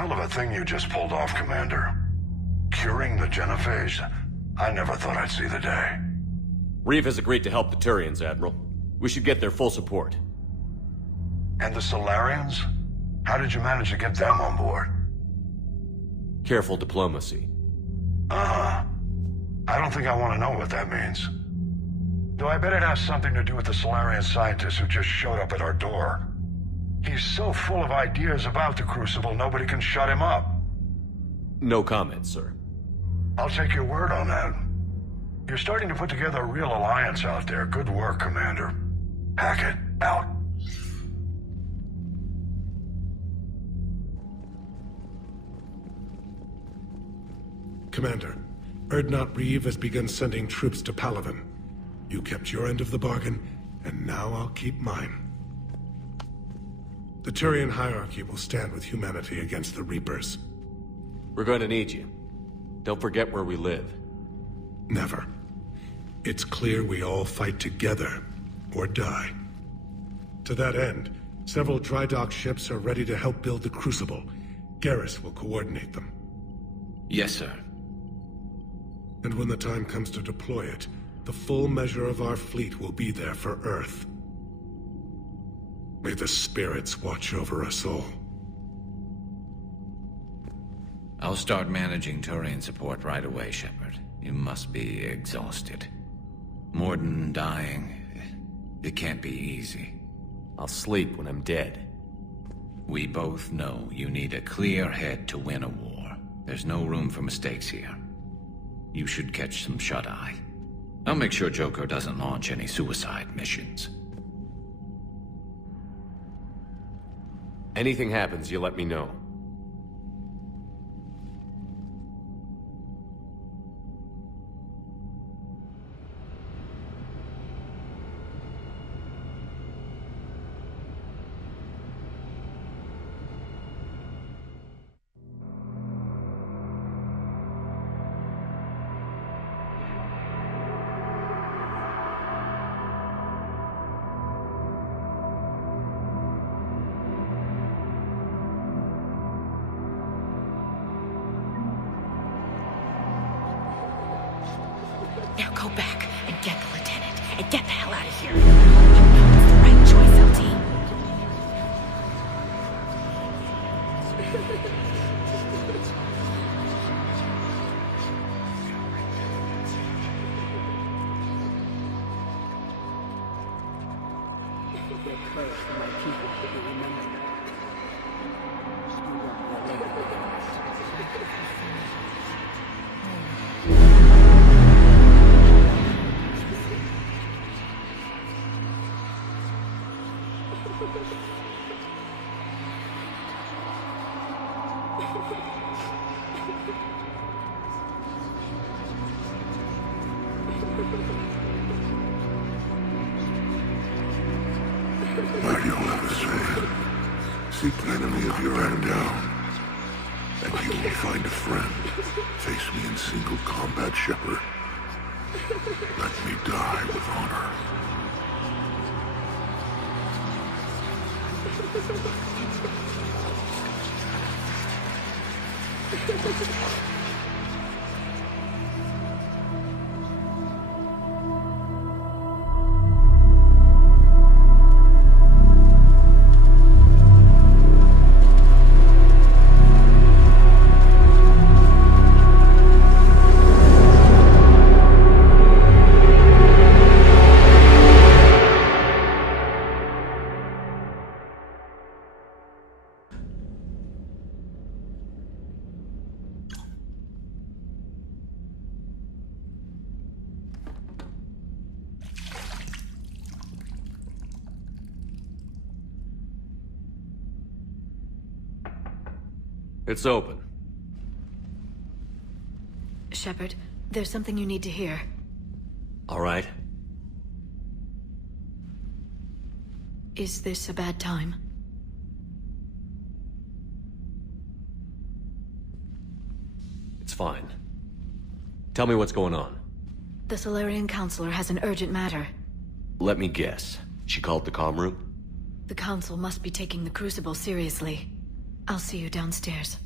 Hell of a thing you just pulled off, Commander. Curing the genophage? I never thought I'd see the day. Reeve has agreed to help the Turians, Admiral. We should get their full support. And the Solarians? How did you manage to get them on board? Careful diplomacy. I don't think I want to know what that means. Though I bet it has something to do with the Solarian scientist who just showed up at our door. He's so full of ideas about the Crucible, nobody can shut him up. No comment, sir. I'll take your word on that. You're starting to put together a real alliance out there. Good work, Commander. Hackett, out. Commander, Erdnot Reeve has begun sending troops to Palaven. You kept your end of the bargain, and now I'll keep mine. The Turian hierarchy will stand with humanity against the Reapers. We're going to need you. Don't forget where we live. Never. It's clear we all fight together, or die. To that end, several dry dock ships are ready to help build the Crucible. Garrus will coordinate them. Yes, sir. And when the time comes to deploy it, the full measure of our fleet will be there for Earth. May the spirits watch over us all. I'll start managing Turian support right away, Shepard. You must be exhausted. Morden dying, it can't be easy. I'll sleep when I'm dead. We both know you need a clear head to win a war. There's no room for mistakes here. You should catch some shut-eye. I'll make sure Joker doesn't launch any suicide missions. Anything happens, you let me know. Now go back and get the lieutenant and get the hell out of here. You know it's the right choice, LT. Like you'll never say, seek the enemy of your own down, and you will find a friend. Face me in single combat, Shepard. Let me die with honor. It's open. Shepard, there's something you need to hear. All right. Is this a bad time? It's fine. Tell me what's going on. The Solarian Counselor has an urgent matter. Let me guess. She called the comm room? The Council must be taking the Crucible seriously. I'll see you downstairs.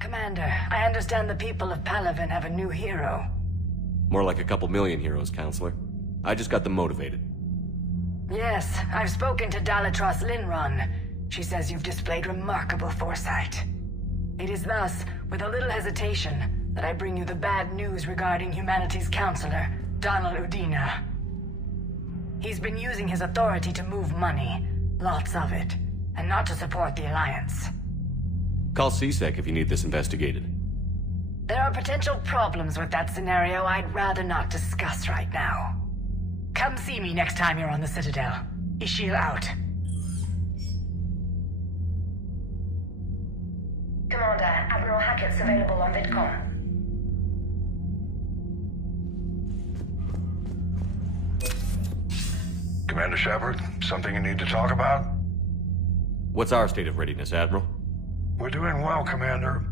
Commander, I understand the people of Palaven have a new hero. More like a couple million heroes, Counselor. I just got them motivated. Yes, I've spoken to Dalatros Linron. She says you've displayed remarkable foresight. It is thus, with a little hesitation, that I bring you the bad news regarding humanity's counselor, Donald Udina. He's been using his authority to move money, lots of it, and not to support the Alliance. Call CSEC if you need this investigated. There are potential problems with that scenario I'd rather not discuss right now. Come see me next time you're on the Citadel. Ishil out. Commander, Admiral Hackett's available on VidCom. Commander Shepard, something you need to talk about? What's our state of readiness, Admiral? We're doing well, Commander.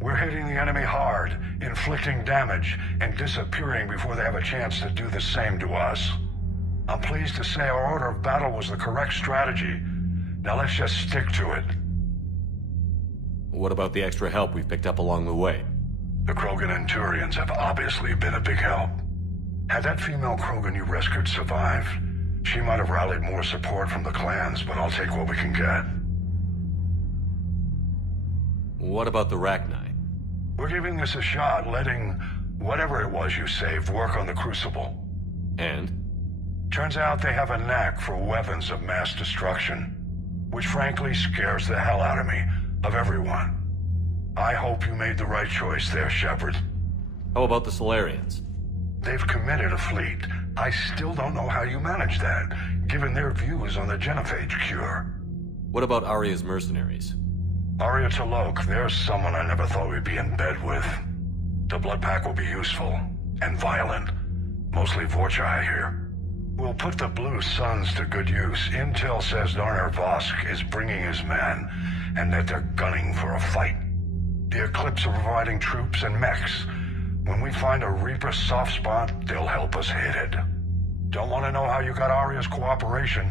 We're hitting the enemy hard, inflicting damage, and disappearing before they have a chance to do the same to us. I'm pleased to say our order of battle was the correct strategy. Now let's just stick to it. What about the extra help we've picked up along the way? The Krogan and Turians have obviously been a big help. Had that female Krogan you rescued survived, she might have rallied more support from the clans, but I'll take what we can get. What about the rachni? We're giving this a shot, letting whatever it was you saved work on the Crucible. And? Turns out they have a knack for weapons of mass destruction, which frankly scares the hell out of me, of everyone. I hope you made the right choice there, Shepard. How about the Solarians? They've committed a fleet. I still don't know how you manage that, given their views on the genophage cure. What about Arya's mercenaries? Arya T'Loak, there's someone I never thought we'd be in bed with. The blood pack will be useful, and violent. Mostly Vorcha, I hear. We'll put the Blue Suns to good use. Intel says Darner Vosk is bringing his men, and that they're gunning for a fight. The Eclipse are providing troops and mechs. When we find a Reaper soft spot, they'll help us hit it. Don't want to know how you got Arya's cooperation,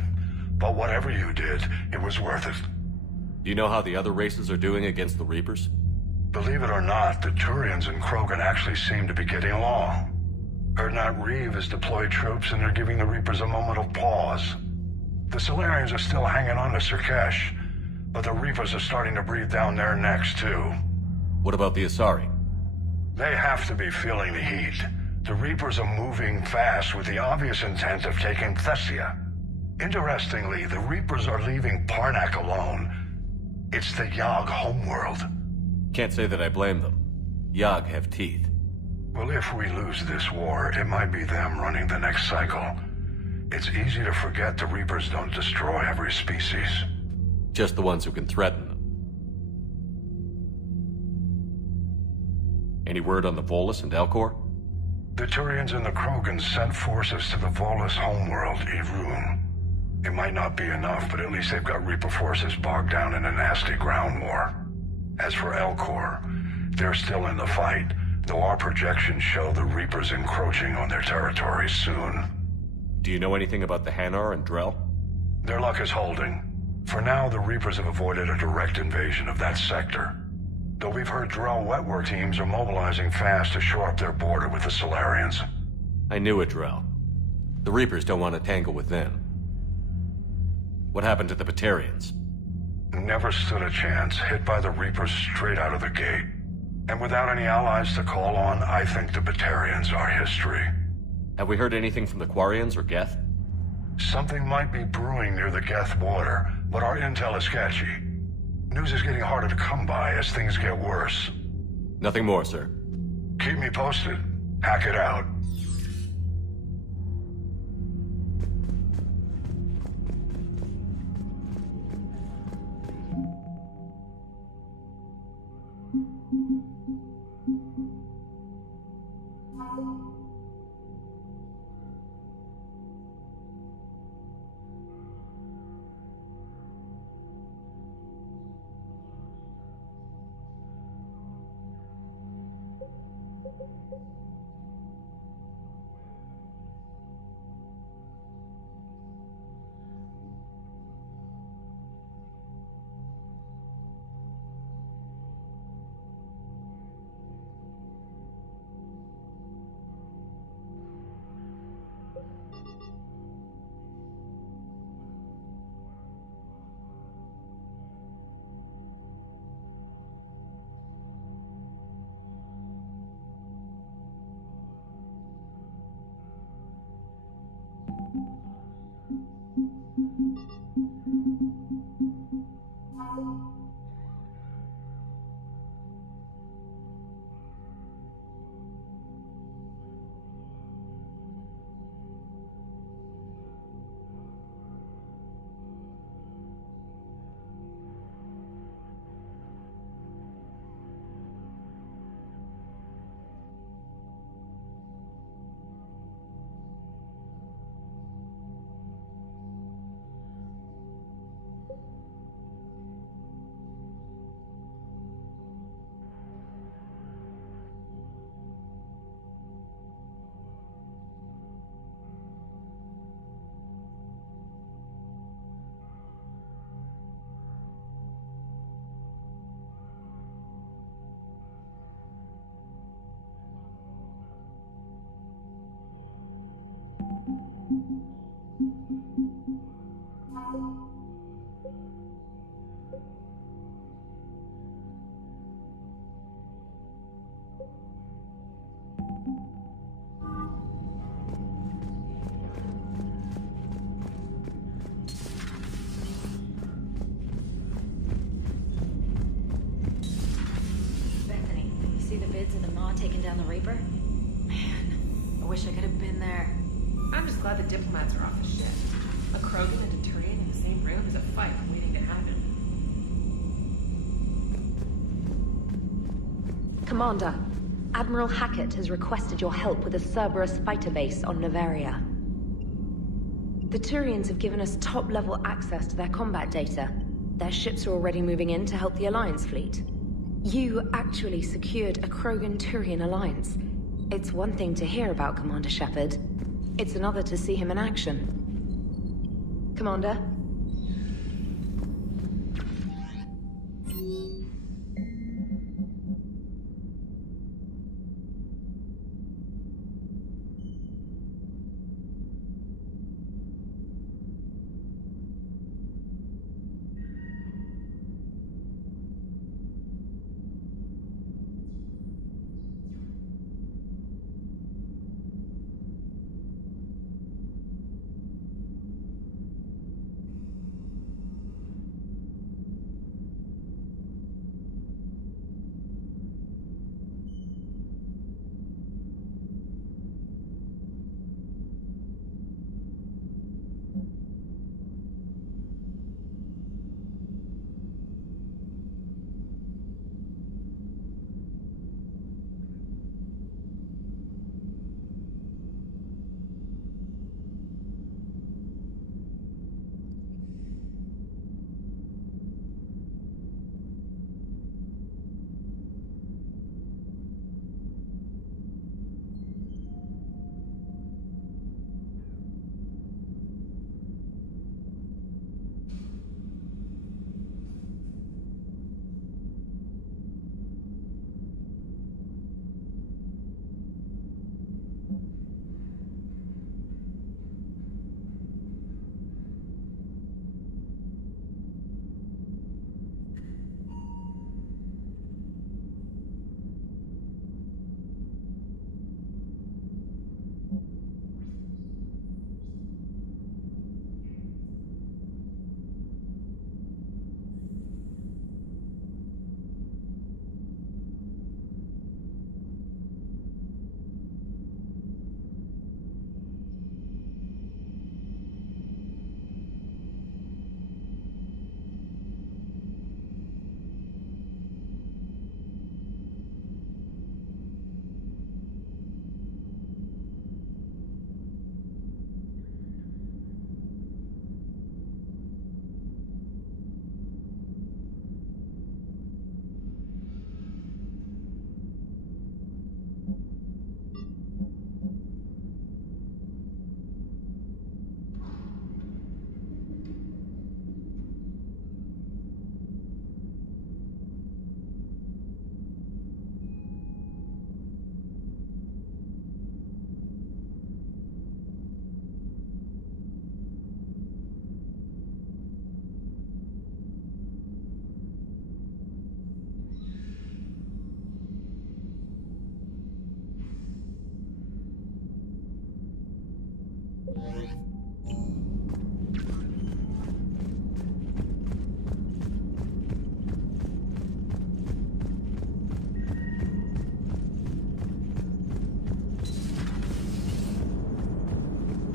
but whatever you did, it was worth it. Do you know how the other races are doing against the Reapers? Believe it or not, the Turians and Krogan actually seem to be getting along. Erdnot Reeve has deployed troops and they're giving the Reapers a moment of pause. The Solarians are still hanging on to Surkesh, but the Reapers are starting to breathe down their necks too. What about the Asari? They have to be feeling the heat. The Reapers are moving fast with the obvious intent of taking Thessia. Interestingly, the Reapers are leaving Parnak alone. It's the Yogg homeworld. Can't say that I blame them. Yogg have teeth. Well, if we lose this war, it might be them running the next cycle. It's easy to forget the Reapers don't destroy every species. Just the ones who can threaten them. Any word on the Volus and Elcor? The Turians and the Krogan sent forces to the Volus homeworld, Irun. It might not be enough, but at least they've got Reaper forces bogged down in a nasty ground war. As for Elcor, they're still in the fight, though our projections show the Reapers encroaching on their territory soon. Do you know anything about the Hanar and Drell? Their luck is holding. For now, the Reapers have avoided a direct invasion of that sector. Though we've heard Drell wetwork teams are mobilizing fast to shore up their border with the Solarians. I knew it, Drell. The Reapers don't want to tangle with them. What happened to the Batarians? Never stood a chance, hit by the Reapers straight out of the gate. And without any allies to call on, I think the Batarians are history. Have we heard anything from the Quarians or Geth? Something might be brewing near the Geth border, but our intel is sketchy. News is getting harder to come by as things get worse. Nothing more, sir. Keep me posted. Hack it out. of the Maw taking down the Reaper? Man, I wish I could have been there. I'm just glad the diplomats are off the ship. A Krogan and a Turian in the same room is a fight waiting to happen. Commander, Admiral Hackett has requested your help with a Cerberus fighter base on Novaria. The Turians have given us top-level access to their combat data. Their ships are already moving in to help the Alliance fleet. You actually secured a Krogan-Turian alliance. It's one thing to hear about Commander Shepard. It's another to see him in action. Commander?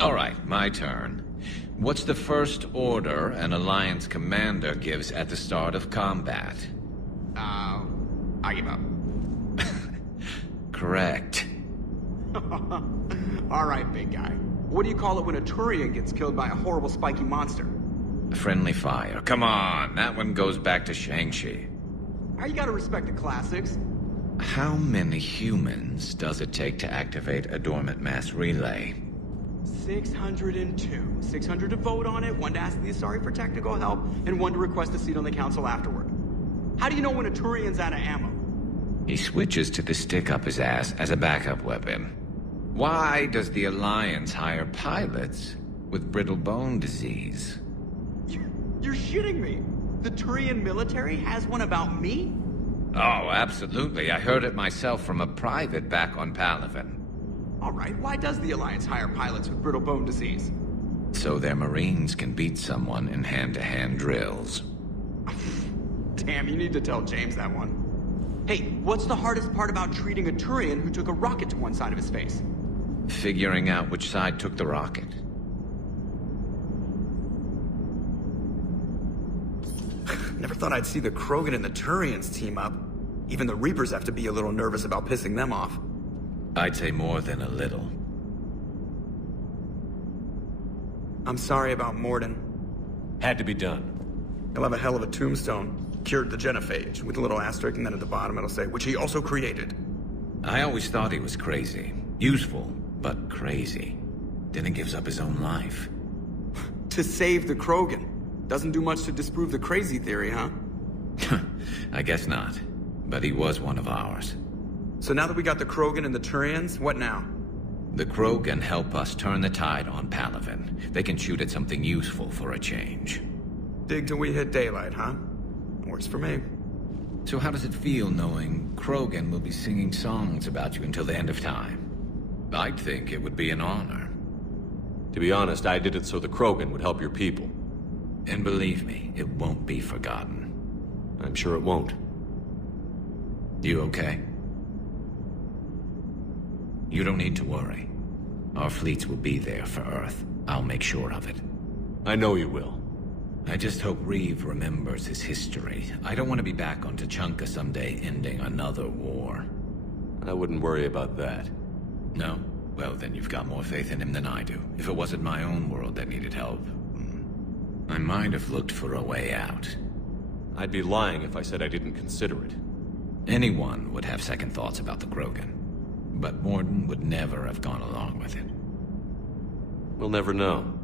All right, my turn. What's the first order an Alliance commander gives at the start of combat? I give up. Correct. All right, big guy. What do you call it when a Turian gets killed by a horrible spiky monster? Friendly fire. Come on, that one goes back to Shang-Chi. You gotta respect the classics. How many humans does it take to activate a dormant mass relay? 602. 600 to vote on it, 1 to ask the Asari for technical help, and 1 to request a seat on the council afterward. How do you know when a Turian's out of ammo? He switches to the stick up his ass as a backup weapon. Why does the Alliance hire pilots with brittle bone disease? You're shitting me! The Turian military has one about me? Oh, absolutely. I heard it myself from a private back on Palaven. All right, why does the Alliance hire pilots with brittle bone disease? So their Marines can beat someone in hand-to-hand drills. Damn, you need to tell James that one. Hey, what's the hardest part about treating a Turian who took a rocket to one side of his face? Figuring out which side took the rocket. Never thought I'd see the Krogan and the Turians team up. Even the Reapers have to be a little nervous about pissing them off. I'd say more than a little. I'm sorry about Morden. Had to be done. He'll have a hell of a tombstone. Cured the genophage, with a little asterisk, and then at the bottom it'll say, which he also created. I always thought he was crazy. Useful, but crazy. Then he gives up his own life. To save the Krogan. Doesn't do much to disprove the crazy theory, huh? I guess not. But he was one of ours. So now that we got the Krogan and the Turians, what now? The Krogan help us turn the tide on Palaven. They can shoot at something useful for a change. Dig till we hit daylight, huh? Works for me. So how does it feel knowing Krogan will be singing songs about you until the end of time? I'd think it would be an honor. To be honest, I did it so the Krogan would help your people. And believe me, it won't be forgotten. I'm sure it won't. You okay? You don't need to worry. Our fleets will be there for Earth. I'll make sure of it. I know you will. I just hope Reeve remembers his history. I don't want to be back on Tuchanka someday ending another war. I wouldn't worry about that. No? Well, then you've got more faith in him than I do. If it wasn't my own world that needed help, I might have looked for a way out. I'd be lying if I said I didn't consider it. Anyone would have second thoughts about the Krogan. But Morden would never have gone along with it. We'll never know.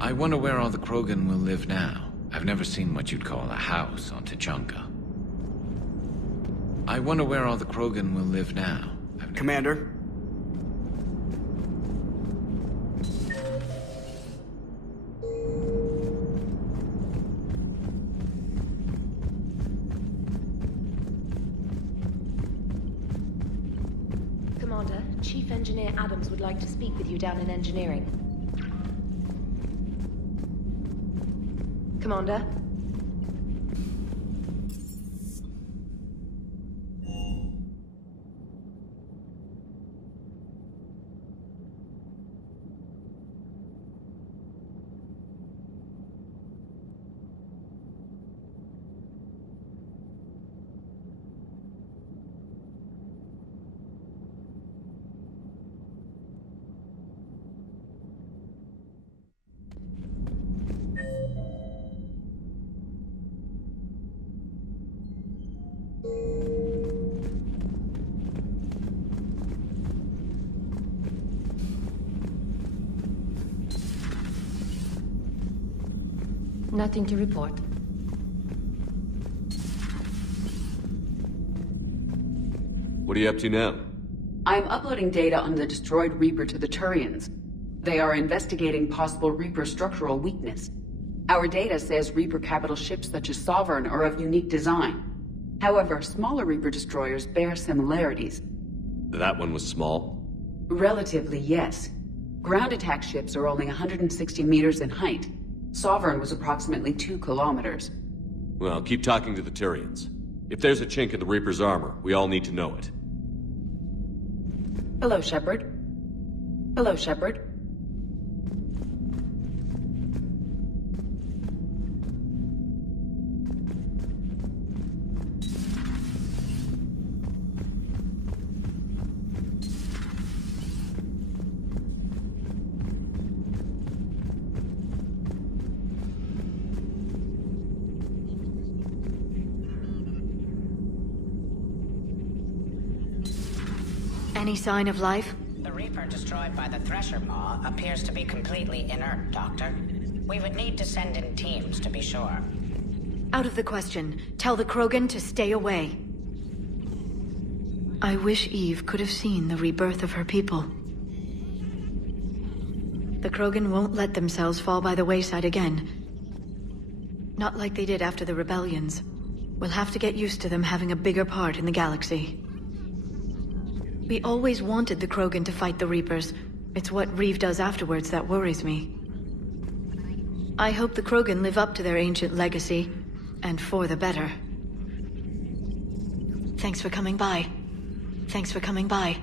I wonder where all the Krogan will live now. I've never seen what you'd call a house on Tuchanka. I wonder where all the Krogan will live now. Commander? Commander, Chief Engineer Adams would like to speak with you down in engineering. Commander? Nothing to report. What are you up to now? I'm uploading data on the destroyed Reaper to the Turians. They are investigating possible Reaper structural weakness. Our data says Reaper capital ships such as Sovereign are of unique design. However, smaller Reaper destroyers bear similarities. That one was small? Relatively, yes. Ground attack ships are only 160 meters in height. Sovereign was approximately 2 kilometers. Well, keep talking to the Turians. If there's a chink in the Reaper's armor, we all need to know it. Hello, Shepard. Hello, Shepard. Any sign of life? The Reaper destroyed by the Thresher Maw appears to be completely inert, Doctor. We would need to send in teams to be sure. Out of the question. Tell the Krogan to stay away. I wish Eve could have seen the rebirth of her people. The Krogan won't let themselves fall by the wayside again. Not like they did after the rebellions. We'll have to get used to them having a bigger part in the galaxy. We always wanted the Krogan to fight the Reapers. It's what Reeve does afterwards that worries me. I hope the Krogan live up to their ancient legacy, and for the better. Thanks for coming by. Thanks for coming by.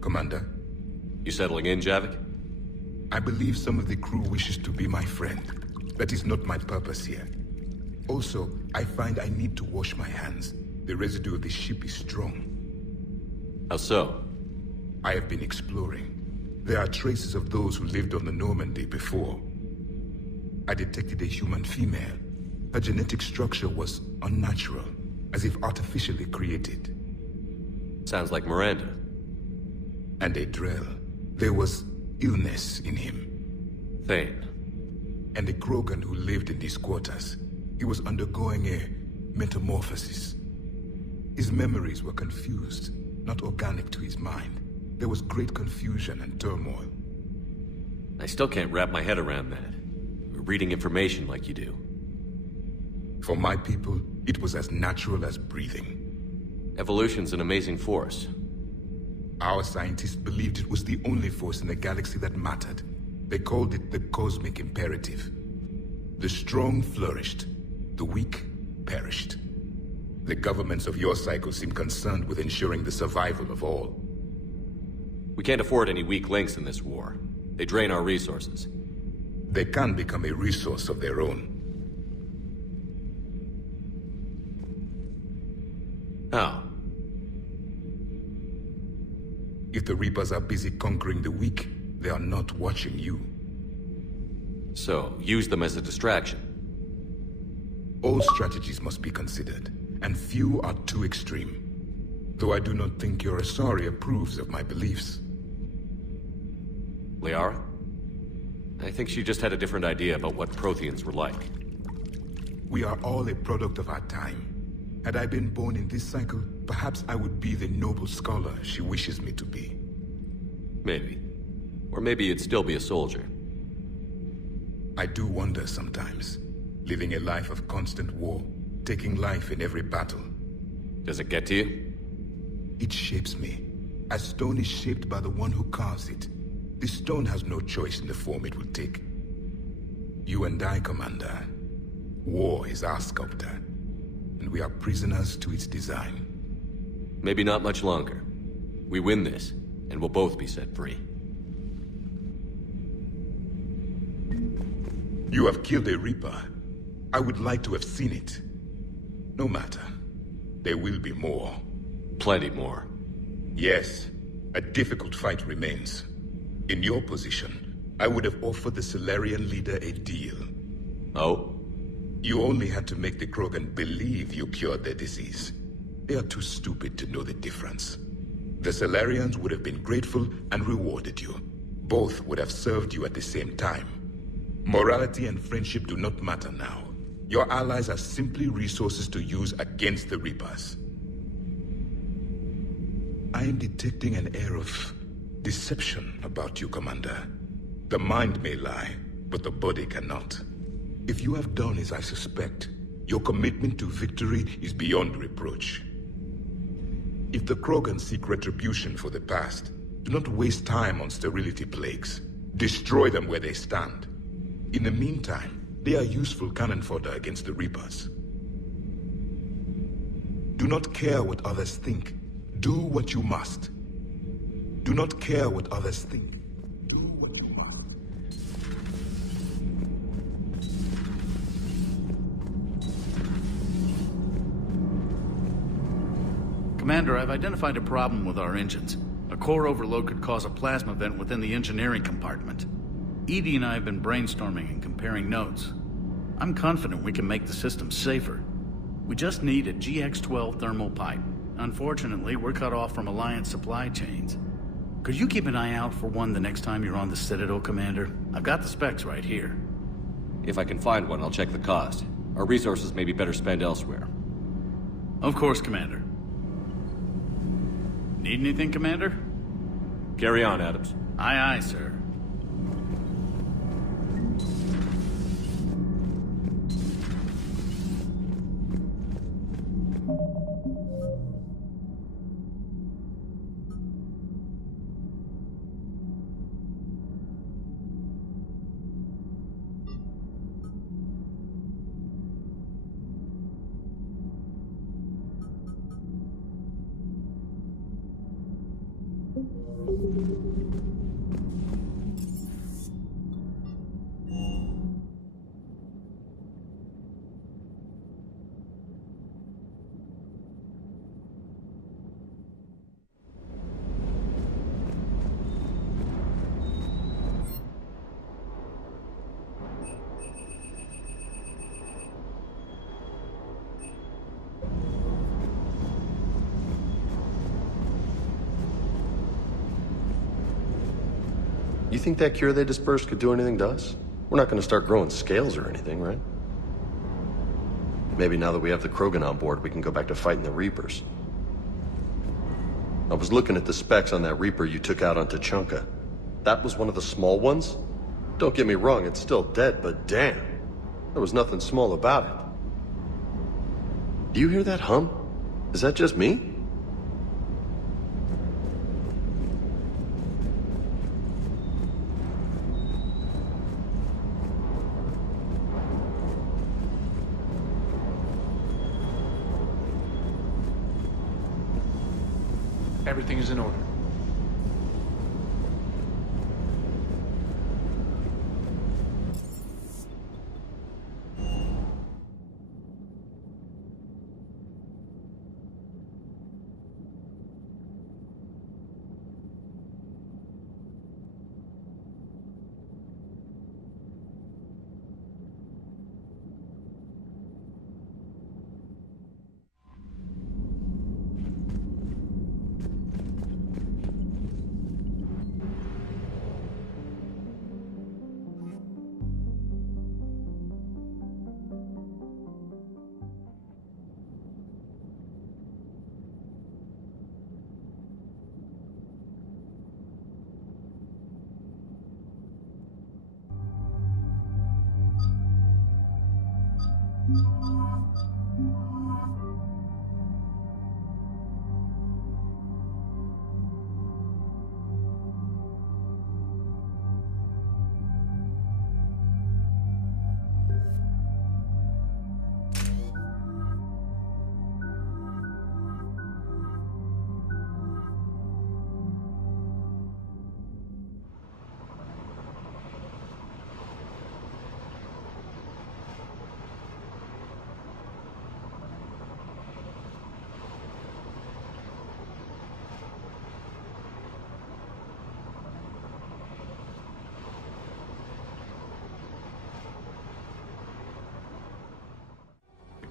Commander? You settling in, Javik? I believe some of the crew wishes to be my friend. That is not my purpose here. Also, I find I need to wash my hands. The residue of the ship is strong. How so? I have been exploring. There are traces of those who lived on the Normandy before. I detected a human female. Her genetic structure was unnatural, as if artificially created. Sounds like Miranda. And a Drell. There was illness in him. Thane. And a Krogan who lived in these quarters. He was undergoing a metamorphosis. His memories were confused, not organic to his mind. There was great confusion and turmoil. I still can't wrap my head around that. Reading information like you do. For my people, it was as natural as breathing. Evolution's an amazing force. Our scientists believed it was the only force in the galaxy that mattered. They called it the cosmic imperative. The strong flourished, the weak perished. The governments of your cycle seem concerned with ensuring the survival of all. We can't afford any weak links in this war. They drain our resources. They can become a resource of their own. How? If the Reapers are busy conquering the weak, they are not watching you. So, use them as a distraction. All strategies must be considered, and few are too extreme. Though I do not think your Asari approves of my beliefs. Liara? I think she just had a different idea about what Protheans were like. We are all a product of our time. Had I been born in this cycle, perhaps I would be the noble scholar she wishes me to be. Maybe. Or maybe you'd still be a soldier. I do wonder sometimes. Living a life of constant war, taking life in every battle. Does it get to you? It shapes me. As stone is shaped by the one who carves it. This stone has no choice in the form it will take. You and I, Commander. War is our sculptor. And we are prisoners to its design. Maybe not much longer. We win this, and we'll both be set free. You have killed a Reaper. I would like to have seen it. No matter. There will be more. Plenty more. Yes. A difficult fight remains. In your position, I would have offered the Solarian leader a deal. Oh? You only had to make the Krogan believe you cured their disease. They are too stupid to know the difference. The Salarians would have been grateful and rewarded you. Both would have served you at the same time. Morality and friendship do not matter now. Your allies are simply resources to use against the Reapers. I am detecting an air of deception about you, Commander. The mind may lie, but the body cannot. If you have done as I suspect, your commitment to victory is beyond reproach. If the Krogan seek retribution for the past, do not waste time on sterility plagues. Destroy them where they stand. In the meantime, they are useful cannon fodder against the Reapers. Do not care what others think. Do what you must. Do not care what others think. Do what you must. Commander, I've identified a problem with our engines. A core overload could cause a plasma vent within the engineering compartment. EDI and I have been brainstorming and comparing notes. I'm confident we can make the system safer. We just need a GX-12 thermal pipe. Unfortunately, we're cut off from Alliance supply chains. Could you keep an eye out for one the next time you're on the Citadel, Commander? I've got the specs right here. If I can find one, I'll check the cost. Our resources may be better spent elsewhere. Of course, Commander. Need anything, Commander? Carry on, Adams. Aye, aye, sir. You think that cure they dispersed could do anything to us? We're not going to start growing scales or anything, right? Maybe now that we have the Krogan on board, we can go back to fighting the Reapers. I was looking at the specs on that Reaper you took out on Tuchanka. That was one of the small ones? Don't get me wrong, it's still dead, but damn. There was nothing small about it. Do you hear that hum? Is that just me? Everything is in order.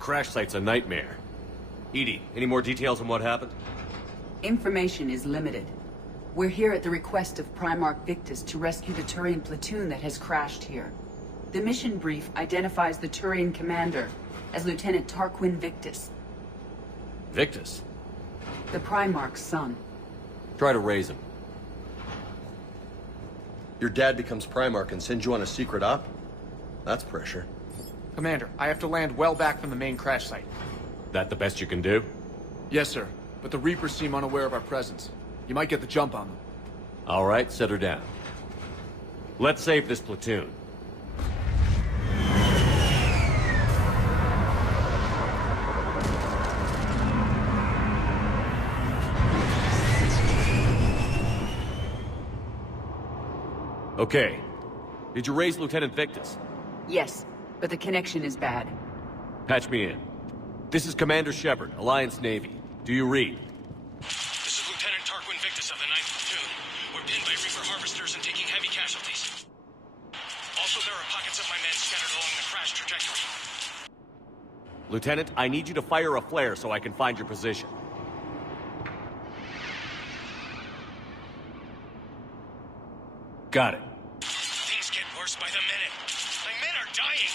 Crash site's a nightmare. EDI, any more details on what happened? Information is limited. We're here at the request of Primarch Victus to rescue the Turian platoon that has crashed here. The mission brief identifies the Turian commander as Lieutenant Tarquin Victus. Victus? The Primarch's son. Try to raise him. Your dad becomes Primarch and sends you on a secret op? That's pressure. Commander, I have to land well back from the main crash site. That the best you can do? Yes, sir. But the Reapers seem unaware of our presence. You might get the jump on them. All right, set her down. Let's save this platoon. Okay. Did you raise Lieutenant Victus? Yes, but the connection is bad. Patch me in. This is Commander Shepard, Alliance Navy. Do you read? This is Lieutenant Tarquin Victus of the 9th Platoon. We're pinned by Reaper harvesters and taking heavy casualties. Also, there are pockets of my men scattered along the crash trajectory. Lieutenant, I need you to fire a flare so I can find your position. Got it. Things get worse by the minute. My men are dying!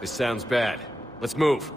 This sounds bad. Let's move.